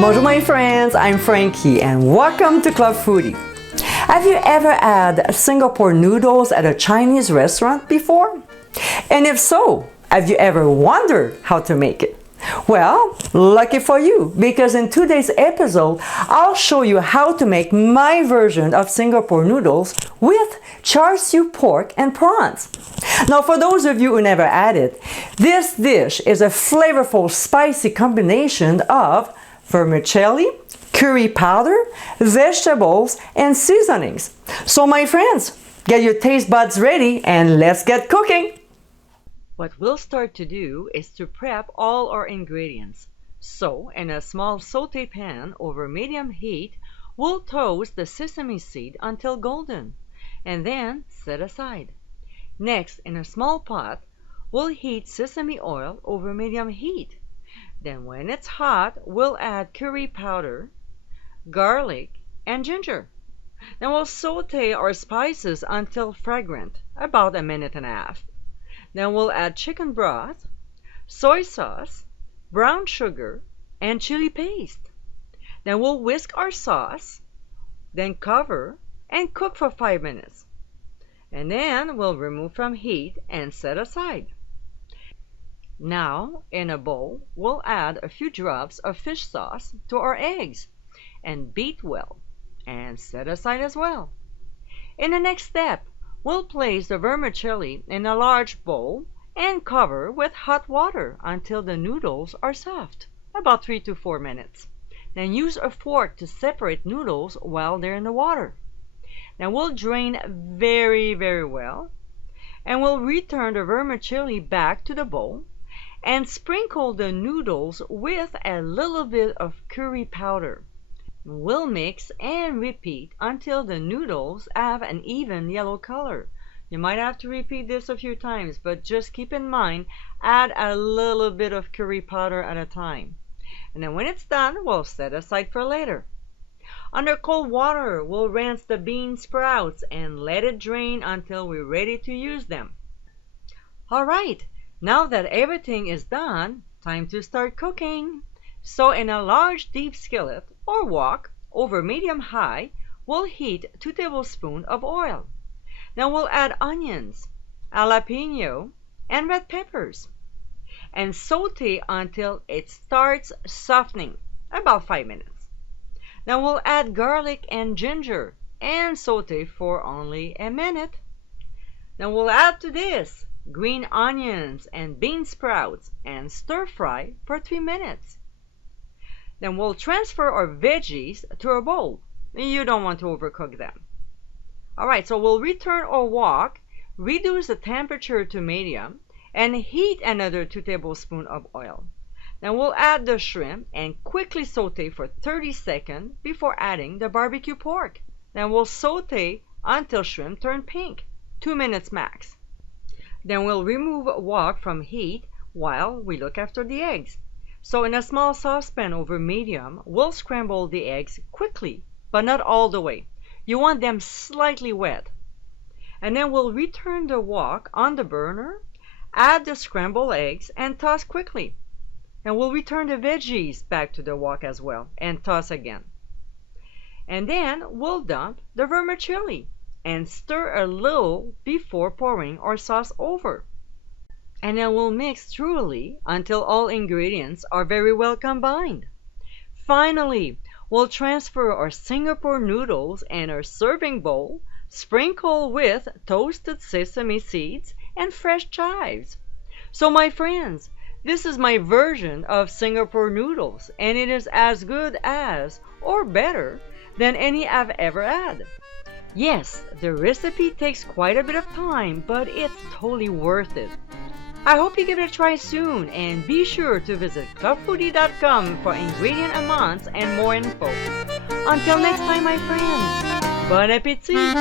Bonjour my friends, I'm Frankie and welcome to Club Foodie. Have you ever had Singapore noodles at a Chinese restaurant before? And if so, have you ever wondered how to make it? Well, lucky for you, because in today's episode, I'll show you how to make my version of Singapore noodles with char siu pork and prawns. Now, for those of you who never had it, this dish is a flavorful, spicy combination of vermicelli, curry powder, vegetables, and seasonings. So my friends, get your taste buds ready and let's get cooking! What we'll start to do is to prep all our ingredients. So, in a small saute pan over medium heat, we'll toast the sesame seed until golden, and then set aside. Next, in a small pot, we'll heat sesame oil over medium heat. Then when it's hot, we'll add curry powder, garlic, and ginger. Then we'll saute our spices until fragrant, about a minute and a half. Then we'll add chicken broth, soy sauce, brown sugar, and chili paste. Then we'll whisk our sauce, then cover and cook for 5 minutes. And then we'll remove from heat and set aside. Now, in a bowl, we'll add a few drops of fish sauce to our eggs and beat well and set aside as well. In the next step, we'll place the vermicelli in a large bowl and cover with hot water until the noodles are soft, about 3 to 4 minutes. Then use a fork to separate noodles while they're in the water. Now we'll drain very well, and we'll return the vermicelli back to the bowl and sprinkle the noodles with a little bit of curry powder. We'll mix and repeat until the noodles have an even yellow color. You might have to repeat this a few times, but just keep in mind, add a little bit of curry powder at a time. And then when it's done, we'll set aside for later. Under cold water, we'll rinse the bean sprouts and let it drain until we're ready to use them. Alright, now that everything is done, time to start cooking. So in a large deep skillet or wok over medium-high, we'll heat 2 tablespoons of oil. Now we'll add onions, jalapeno, and red peppers, and saute until it starts softening, about 5 minutes. Now we'll add garlic and ginger and saute for only a minute. Now we'll add to this green onions and bean sprouts and stir fry for 3 minutes. Then we'll transfer our veggies to a bowl. You don't want to overcook them. Alright, so we'll return our wok, reduce the temperature to medium, and heat another 2 tablespoons of oil. Then we'll add the shrimp and quickly saute for 30 seconds before adding the barbecue pork. Then we'll saute until shrimp turn pink, 2 minutes max. Then we'll remove wok from heat while we look after the eggs. So in a small saucepan over medium, we'll scramble the eggs quickly, but not all the way. You want them slightly wet. And then we'll return the wok on the burner, add the scrambled eggs, and toss quickly. And we'll return the veggies back to the wok as well, and toss again. And then we'll dump the vermicelli and stir a little before pouring our sauce over. And then we'll mix thoroughly until all ingredients are very well combined. Finally, we'll transfer our Singapore noodles and our serving bowl, sprinkle with toasted sesame seeds and fresh chives. So my friends, this is my version of Singapore noodles, and it is as good as, or better, than any I've ever had. Yes, the recipe takes quite a bit of time, but it's totally worth it. I hope you give it a try soon, and be sure to visit clubfoodie.com for ingredient amounts and more info. Until next time, my friends, bon appétit!